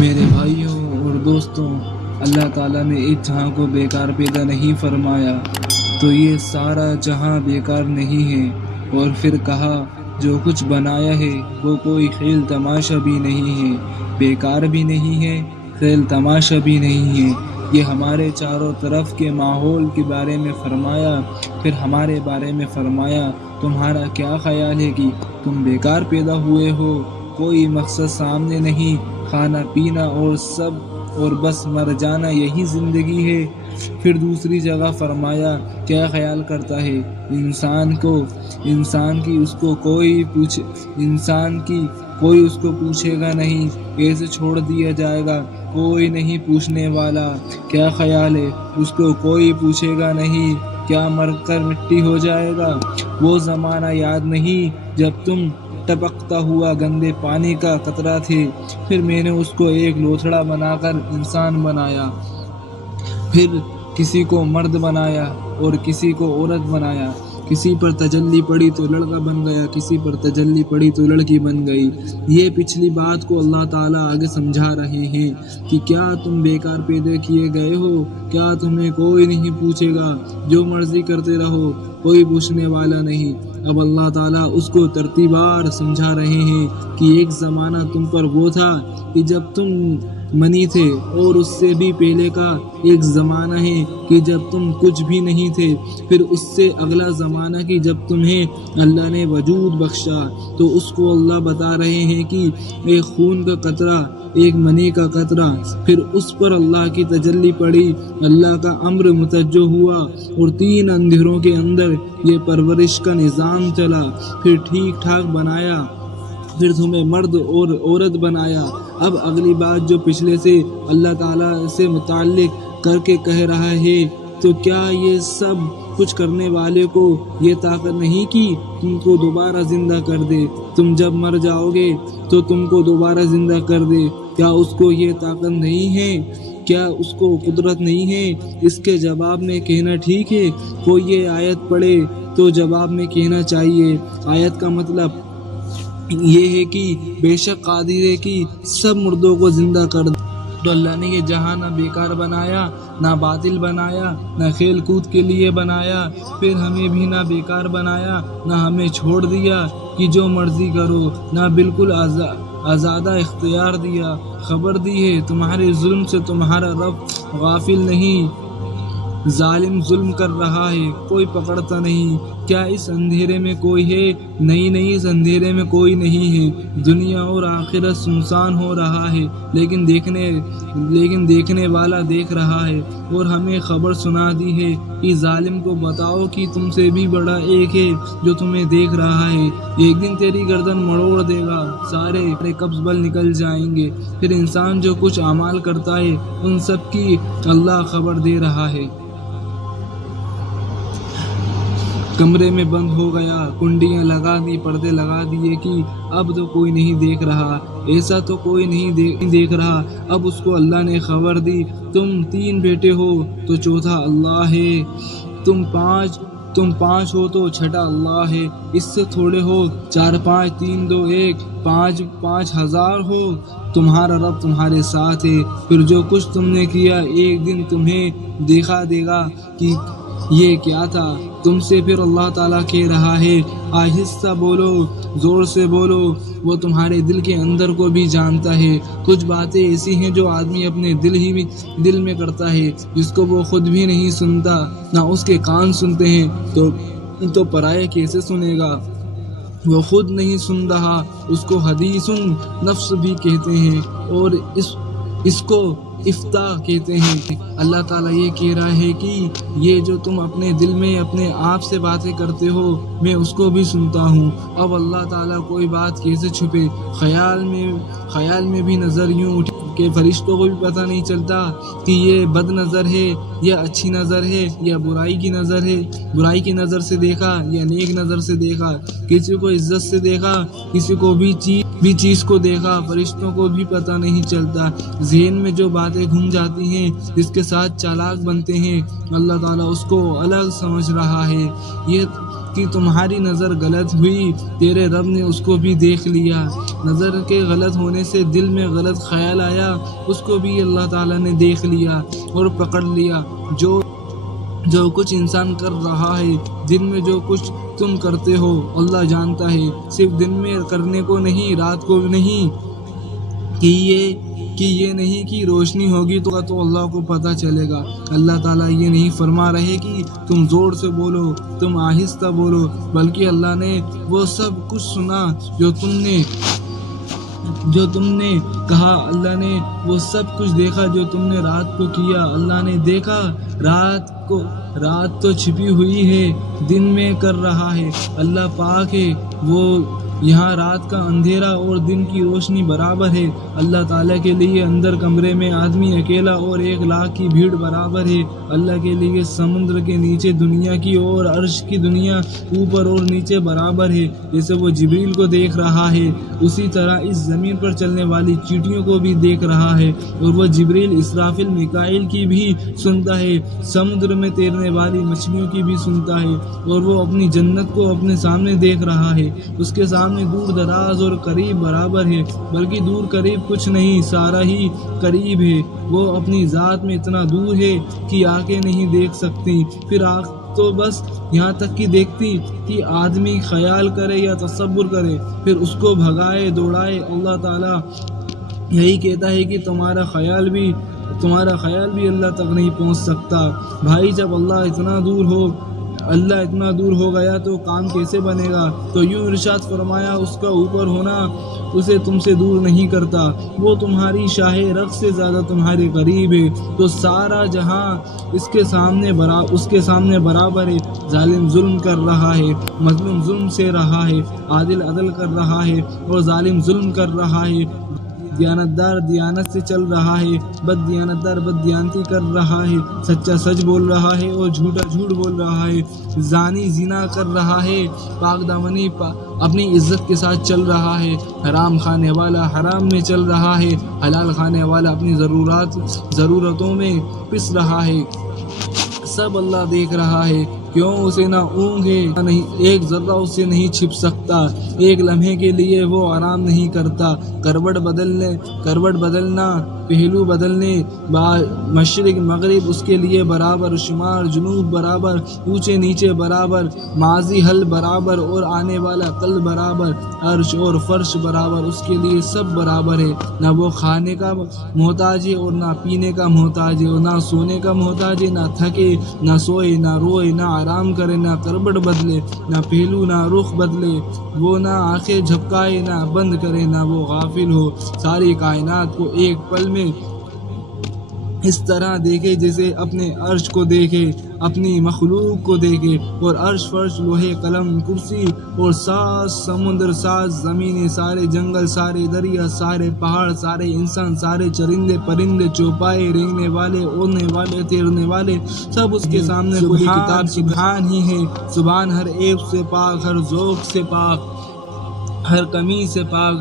میرے بھائیوں اور دوستوں، اللہ تعالیٰ نے اس جہاں کو بیکار پیدا نہیں فرمایا تو یہ سارا جہاں بیکار نہیں ہے، اور پھر کہا جو کچھ بنایا ہے وہ کوئی کھیل تماشا بھی نہیں ہے، بیکار بھی نہیں ہے، کھیل تماشا بھی نہیں ہے۔ یہ ہمارے چاروں طرف کے ماحول کے بارے میں فرمایا، پھر ہمارے بارے میں فرمایا تمہارا کیا خیال ہے کہ تم بیکار پیدا ہوئے ہو، کوئی مقصد سامنے نہیں، کھانا پینا اور سب اور بس مر جانا یہی زندگی ہے۔ پھر دوسری جگہ فرمایا کیا خیال کرتا ہے انسان کی اس کو پوچھے گا نہیں، ایسے چھوڑ دیا جائے گا، کوئی نہیں پوچھنے والا۔ کیا خیال ہے اس کو کوئی پوچھے گا نہیں، کیا مر کر مٹی ہو جائے گا۔ وہ زمانہ یاد نہیں جب تم ٹپکتا ہوا گندے پانی کا قطرہ تھے، پھر میں نے اس کو ایک لوتھڑا بنا کر انسان بنایا، پھر کسی کو مرد بنایا اور کسی کو عورت بنایا، کسی پر تجلی پڑی تو لڑکا بن گیا، کسی پر تجلی پڑی تو لڑکی بن گئی۔ یہ پچھلی بات کو اللہ تعالیٰ آگے سمجھا رہے ہیں کہ کیا تم بیکار پیدا کیے گئے ہو، کیا تمہیں کوئی نہیں پوچھے گا، جو مرضی کرتے رہو، کوئی پوچھنے والا نہیں۔ اب اللہ تعالیٰ اس کو ترتیبوار سمجھا رہے ہیں کہ ایک زمانہ تم پر وہ تھا کہ جب تم منی تھے، اور اس سے بھی پہلے کا ایک زمانہ ہے کہ جب تم کچھ بھی نہیں تھے، پھر اس سے اگلا زمانہ کہ جب تمہیں اللہ نے وجود بخشا۔ تو اس کو اللہ بتا رہے ہیں کہ ایک خون کا قطرہ، ایک منی کا قطرہ، پھر اس پر اللہ کی تجلی پڑی، اللہ کا امر متوجہ ہوا، اور 3 اندھیروں کے اندر یہ پرورش کا نظام چلا، پھر ٹھیک ٹھاک بنایا، پھر تمہیں مرد اور عورت بنایا۔ اب اگلی بات جو پچھلے سے اللہ تعالیٰ سے متعلق کر کے کہہ رہا ہے، تو کیا یہ سب کچھ کرنے والے کو یہ طاقت نہیں کہ تم کو دوبارہ زندہ کر دے، تم جب مر جاؤ گے تو تم کو دوبارہ زندہ کر دے؟ کیا اس کو یہ طاقت نہیں ہے؟ کیا اس کو قدرت نہیں ہے؟ اس کے جواب میں کہنا ٹھیک ہے۔ کوئی یہ آیت پڑھے تو جواب میں کہنا چاہیے، آیت کا مطلب یہ ہے کہ بے شک قادر ہے کہ سب مردوں کو زندہ کر دے۔ تو اللہ نے یہ جہاں نہ بیکار بنایا، نہ باطل بنایا، نہ کھیل کود کے لیے بنایا، پھر ہمیں بھی نہ بیکار بنایا، نہ ہمیں چھوڑ دیا کہ جو مرضی کرو، نہ بالکل آزادہ اختیار دیا، خبر دی ہے تمہارے ظلم سے تمہارا رب غافل نہیں، ظالم ظلم کر رہا ہے، کوئی پکڑتا نہیں۔ کیا اس اندھیرے میں کوئی ہے؟ نہیں، اس اندھیرے میں کوئی نہیں ہے۔ دنیا اور آخرت سنسان ہو رہا ہے، لیکن دیکھنے والا دیکھ رہا ہے، اور ہمیں خبر سنا دی ہے کہ ظالم کو بتاؤ کہ تم سے بھی بڑا ایک ہے جو تمہیں دیکھ رہا ہے، ایک دن تیری گردن مڑوڑ دے گا، سارے قبض بل نکل جائیں گے۔ پھر انسان جو کچھ اعمال کرتا ہے ان سب کی اللہ خبر دے رہا ہے۔ کمرے میں بند ہو گیا، کنڈیاں لگا دی، پردے لگا دیے کہ اب تو کوئی نہیں دیکھ رہا، ایسا تو کوئی نہیں دیکھ رہا۔ اب اس کو اللہ نے خبر دی، تم 3 بیٹے ہو تو چوتھا اللہ ہے، تم 5 ہو تو چھٹا اللہ ہے، اس سے تھوڑے ہو 4 5 3 2 1 5 ہزار ہو، تمہارا رب تمہارے ساتھ ہے۔ پھر جو کچھ تم نے کیا ایک دن تمہیں دکھا دے گا کہ یہ کیا تھا تم سے۔ پھر اللہ تعالیٰ کہہ رہا ہے آہستہ بولو، زور سے بولو، وہ تمہارے دل کے اندر کو بھی جانتا ہے۔ کچھ باتیں ایسی ہیں جو آدمی اپنے دل میں کرتا ہے، جس کو وہ خود بھی نہیں سنتا، نہ اس کے کان سنتے ہیں، تو پرائے کیسے سنے گا؟ وہ خود نہیں سن رہا، اس کو حدیث نفس بھی کہتے ہیں، اور اس کو افتاء کہتے ہیں۔ اللہ تعالیٰ یہ کہہ رہا ہے کہ یہ جو تم اپنے دل میں اپنے آپ سے باتیں کرتے ہو میں اس کو بھی سنتا ہوں۔ اب اللہ تعالیٰ کوئی بات کیسے چھپے؟ خیال میں بھی نظر یوں اٹھی کہ فرشتوں کو بھی پتہ نہیں چلتا کہ یہ بد نظر ہے یا اچھی نظر ہے یا برائی کی نظر ہے، برائی کی نظر سے دیکھا یا نیک نظر سے دیکھا، کسی کو عزت سے دیکھا، کسی کو بھی چیز کو دیکھا، فرشتوں کو بھی پتہ نہیں چلتا۔ ذہن میں جو باتیں باتیں گھوم جاتی ہیں، جس کے ساتھ چالاک بنتے ہیں، اللہ تعالیٰ اس کو الگ سمجھ رہا ہے۔ یہ کہ تمہاری نظر غلط ہوئی، تیرے رب نے اس کو بھی دیکھ لیا۔ نظر کے غلط ہونے سے دل میں غلط خیال آیا، اس کو بھی اللہ تعالیٰ نے دیکھ لیا اور پکڑ لیا۔ جو کچھ انسان کر رہا ہے، دن میں جو کچھ تم کرتے ہو اللہ جانتا ہے، صرف دن میں کرنے کو نہیں، رات کو نہیں، کہ یہ نہیں کہ روشنی ہوگی تو اللہ کو پتہ چلے گا۔ اللہ تعالیٰ یہ نہیں فرما رہے کہ تم زور سے بولو، تم آہستہ بولو، بلکہ اللہ نے وہ سب کچھ سنا جو تم نے کہا، اللہ نے وہ سب کچھ دیکھا جو تم نے رات کو کیا۔ اللہ نے دیکھا رات تو چھپی ہوئی ہے، دن میں کر رہا ہے، اللہ پاک ہے، وہ یہاں رات کا اندھیرا اور دن کی روشنی برابر ہے۔ اللہ تعالیٰ کے لیے اندر کمرے میں آدمی اکیلا اور 1,00,000 کی بھیڑ برابر ہے۔ اللہ کے لیے سمندر کے نیچے دنیا کی اور عرش کی دنیا اوپر اور نیچے برابر ہے۔ جیسے وہ جبریل کو دیکھ رہا ہے، اسی طرح اس زمین پر چلنے والی چیونٹیوں کو بھی دیکھ رہا ہے، اور وہ جبریل، اسرافیل، میکائیل کی بھی سنتا ہے، سمندر میں تیرنے والی مچھلیوں کی بھی سنتا ہے، اور وہ اپنی جنت کو اپنے سامنے دیکھ رہا ہے۔ اس کے سامنے دور دراز اور قریب برابر ہے، بلکہ دور قریب کچھ نہیں، سارا ہی قریب ہے۔ وہ اپنی ذات میں اتنا دور ہے کہ آنکھیں نہیں دیکھ سکتی، پھر آنکھ تو بس یہاں تک کہ دیکھتی کہ آدمی خیال کرے یا تصور کرے، پھر اس کو بھگائے دوڑائے۔ اللہ تعالیٰ یہی کہتا ہے کہ تمہارا خیال بھی اللہ تک نہیں پہنچ سکتا۔ بھائی، جب اللہ اتنا دور ہو گیا تو کام کیسے بنے گا؟ تو یوں ارشاد فرمایا، اس کا اوپر ہونا اسے تم سے دور نہیں کرتا، وہ تمہاری شاہ رخ سے زیادہ تمہارے قریب ہے، تو سارا جہاں اس کے سامنے برابر ہے۔ ظالم ظلم کر رہا ہے، مظلوم ظلم سے رہا ہے، عادل عدل کر رہا ہے اور ظالم ظلم کر رہا ہے، دیانتدار دیانت سے چل رہا ہے، بد دیانتدار بد دیانتی کر رہا ہے، سچا سچ بول رہا ہے اور جھوٹا جھوٹ بول رہا ہے، زانی زنا کر رہا ہے، پاک دامنی اپنی عزت کے ساتھ چل رہا ہے، حرام کھانے والا حرام میں چل رہا ہے، حلال کھانے والا اپنی ضرورتوں میں پس رہا ہے۔ سب اللہ دیکھ رہا ہے، کیوں اسے نہ اونگ ہے، نہیں ایک ذرہ اسے نہیں چھپ سکتا، ایک لمحے کے لیے وہ آرام نہیں کرتا۔ کروٹ بدلنا، پہلو بدلنے، مشرق مغرب اس کے لیے برابر، شمال جنوب برابر، اونچے نیچے برابر، ماضی حل برابر اور آنے والا کل برابر، عرش اور فرش برابر، اس کے لیے سب برابر ہے۔ نہ وہ کھانے کا محتاج ہے اور نہ پینے کا محتاج ہے، اور نہ سونے کا محتاج ہے، نہ تھکے نہ سوئے نہ روئے، نہ آرام کرے، نہ کروٹ بدلے، نہ پہلو نہ رخ بدلے، وہ نہ آنکھیں جھپکائے نہ بند کرے، نہ وہ غافل ہو، ساری کائنات کو ایک پل میں اس طرح دیکھے جیسے اپنے عرش کو دیکھے، اپنی مخلوق کو دیکھے، اور عرش فرش لوہے قلم کرسی اور سات سمندر، سات زمینیں، سارے جنگل، سارے دریا، سارے پہاڑ، سارے انسان، سارے چرندے پرندے، چوپائے، رینگنے والے، اڑنے والے، تیرنے والے، سب اس کے سامنے کوئی کتاب سبحان ہی ہے۔ سبحان ہر عیب سے پاک، ہر ذوق سے پاک، ہر کمی سے پاک،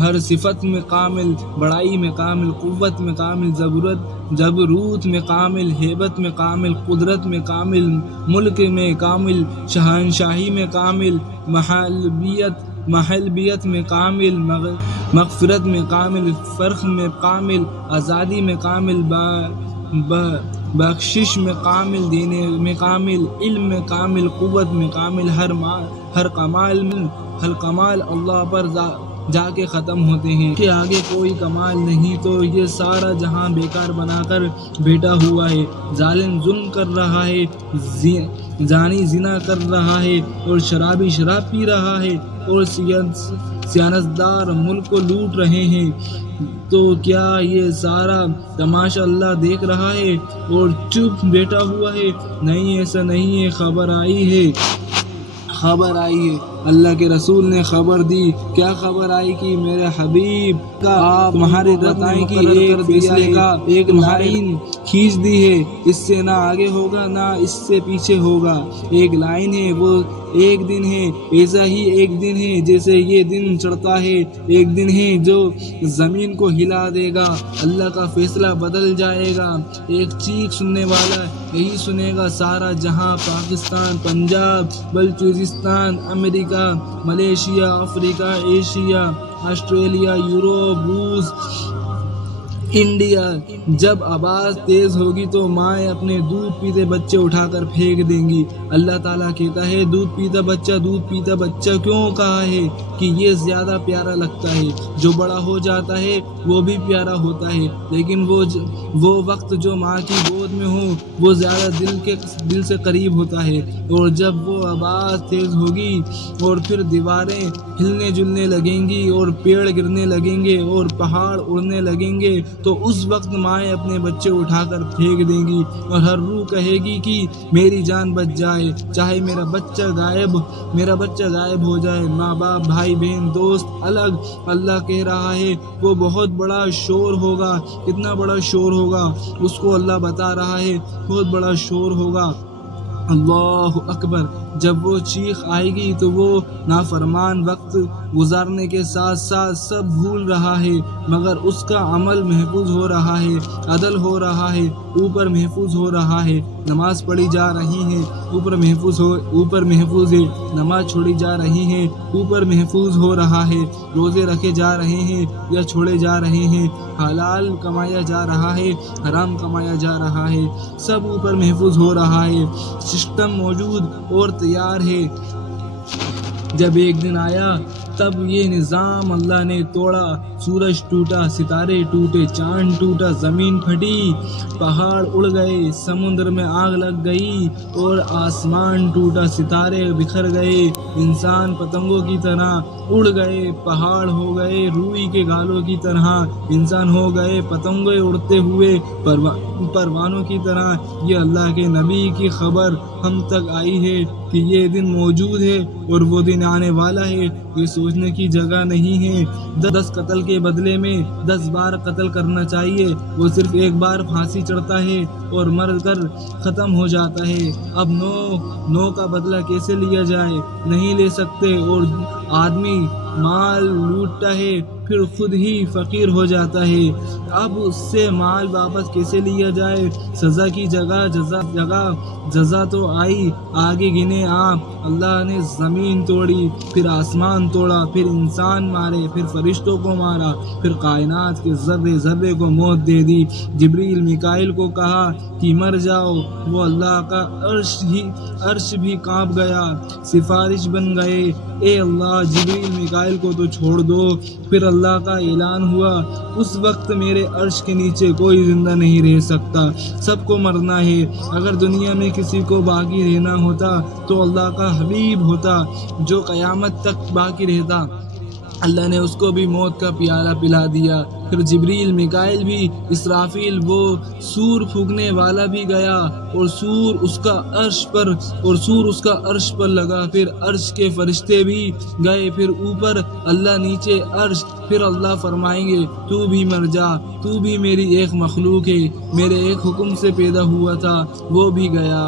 ہر صفت میں کامل، بڑائی میں کامل، قوت میں کامل، جبروت میں کامل، ہیبت میں کامل، قدرت میں کامل، ملک میں کامل، شہنشاہی میں کامل، محلبیت میں کامل، مغفرت میں کامل، فرق میں کامل، آزادی میں کامل، بخشش میں کامل، دینے میں کامل، علم میں کامل، قوت میں کامل، ہر کمال اللہ پر جا کے ختم ہوتے ہیں، کہ آگے کوئی کمال نہیں، تو یہ سارا جہاں بیکار بنا کر بیٹھا ہوا ہے۔ ظالم ظلم کر رہا ہے، زانی زنا کر رہا ہے، اور شرابی شراب پی رہا ہے، اور سیاستدار ملک کو لوٹ رہے ہیں، تو کیا یہ سارا تماشا اللہ دیکھ رہا ہے اور چپ بیٹھا ہوا ہے؟ نہیں، ایسا نہیں ہے، خبر آئی ہے اللہ کے رسول نے خبر دی۔ کیا خبر آئی کہ میرے حبیب کا آپ تمہارے رب نے مقرر کر فیصلے کا ایک لائن کھینچ دی ہے، اس سے نہ آگے ہوگا نہ اس سے پیچھے ہوگا۔ ایک لائن ہے، وہ ایک دن ہے، ایسا ہی ایک دن ہے جیسے یہ دن چڑھتا ہے، ایک دن ہے جو زمین کو ہلا دے گا، اللہ کا فیصلہ بدل جائے گا۔ ایک چیخ سننے والا یہی سنے گا، سارا جہاں، پاکستان، پنجاب، بلوچستان، امریکہ، ملیشیا، افریقہ، ایشیا، آسٹریلیا، یوروپ، روس، انڈیا۔ جب آواز تیز ہوگی تو مائیں اپنے دودھ پیتے بچے اٹھا کر پھینک دیں گی۔ اللہ تعالیٰ کہتا ہے دودھ پیتا بچہ کیوں کہا ہے کہ یہ زیادہ پیارا لگتا ہے، جو بڑا ہو جاتا ہے وہ بھی پیارا ہوتا ہے، لیکن وہ وقت جو ماں کی گود میں ہو وہ زیادہ دل سے قریب ہوتا ہے۔ اور جب وہ آواز تیز ہوگی اور پھر دیواریں ہلنے جلنے لگیں گی اور پیڑ گرنے لگیں گے اور پہاڑ اڑنے لگیں گے تو اس وقت مائیں اپنے بچے اٹھا کر پھینک دیں گی، اور ہر روح کہے گی کہ میری جان بچ جائے، چاہے میرا بچہ غائب ہو جائے، ماں باپ، بھائی بہن، دوست الگ۔ اللہ کہہ رہا ہے وہ بہت بڑا شور ہوگا۔ کتنا بڑا شور ہوگا اس کو اللہ بتا رہا ہے، بہت بڑا شور ہوگا۔ اللہ اکبر۔ جب وہ چیخ آئے گی تو وہ نافرمان وقت گزارنے کے ساتھ ساتھ سب بھول رہا ہے، مگر اس کا عمل محفوظ ہو رہا ہے، عدل ہو رہا ہے، اوپر محفوظ ہو رہا ہے۔ نماز پڑھی جا رہی ہے، اوپر محفوظ ہے، نماز چھوڑی جا رہی ہے، اوپر محفوظ ہو رہا ہے، روزے رکھے جا رہے ہیں یا چھوڑے جا رہے ہیں، حلال کمایا جا رہا ہے، حرام کمایا جا رہا ہے، سب اوپر محفوظ ہو رہا ہے۔ سسٹم موجود اور تیار ہے۔ جب ایک دن آیا تب یہ نظام اللہ نے توڑا، سورج ٹوٹا، ستارے ٹوٹے، چاند ٹوٹا، زمین پھٹی، پہاڑ اڑ گئے، سمندر میں آگ لگ گئی اور آسمان ٹوٹا، ستارے بکھر گئے، انسان پتنگوں کی طرح اڑ گئے، پہاڑ ہو گئے روئی کے گالوں کی طرح، انسان ہو گئے پتنگیں اڑتے ہوئے پروانوں کی طرح۔ یہ اللہ کے نبی کی خبر ہم تک آئی ہے کہ یہ دن موجود ہے اور وہ دن آنے والا ہے۔ یہ سوچنے کی جگہ نہیں ہے 10 قتل کے بدلے میں 10 بار قتل کرنا چاہیے، وہ صرف ایک بار پھانسی چڑھتا ہے اور مر کر ختم ہو جاتا ہے۔ اب 9 کا بدلہ کیسے لیا جائے؟ نہیں لے سکتے، اور آدمی مال لوٹتا ہے پھر خود ہی فقیر ہو جاتا ہے، اب اس سے مال واپس کیسے لیا جائے؟ سزا کی جگہ جزا تو آئی، آگے گنے آپ۔ اللہ نے زمین توڑی، پھر آسمان توڑا، پھر انسان مارے، پھر فرشتوں کو مارا، پھر کائنات کے ذرے ذرے کو موت دے دی۔ جبریل میکائیل کو کہا کہ مر جاؤ، وہ اللہ کا عرش بھی کانپ گیا، سفارش بن گئے، اے اللہ جبریل میکائیل کو تو چھوڑ دو۔ پھر اللہ کا اعلان ہوا، اس وقت میرے عرش کے نیچے کوئی زندہ نہیں رہ سکتا، سب کو مرنا ہے۔ اگر دنیا میں کسی کو باقی رہنا ہوتا تو اللہ کا حبیب ہوتا جو قیامت تک باقی رہتا۔ اللہ نے اس کو بھی موت کا پیالہ پلا دیا۔ پھر جبریل میکائیل بھی، اسرافیل وہ سور پھونکنے والا بھی گیا، اور سور اس کا عرش پر لگا، پھر عرش کے فرشتے بھی گئے، پھر اوپر اللہ نیچے عرش۔ پھر اللہ فرمائیں گے تو بھی مر جا، تو بھی میری ایک مخلوق ہے، میرے ایک حکم سے پیدا ہوا تھا، وہ بھی گیا۔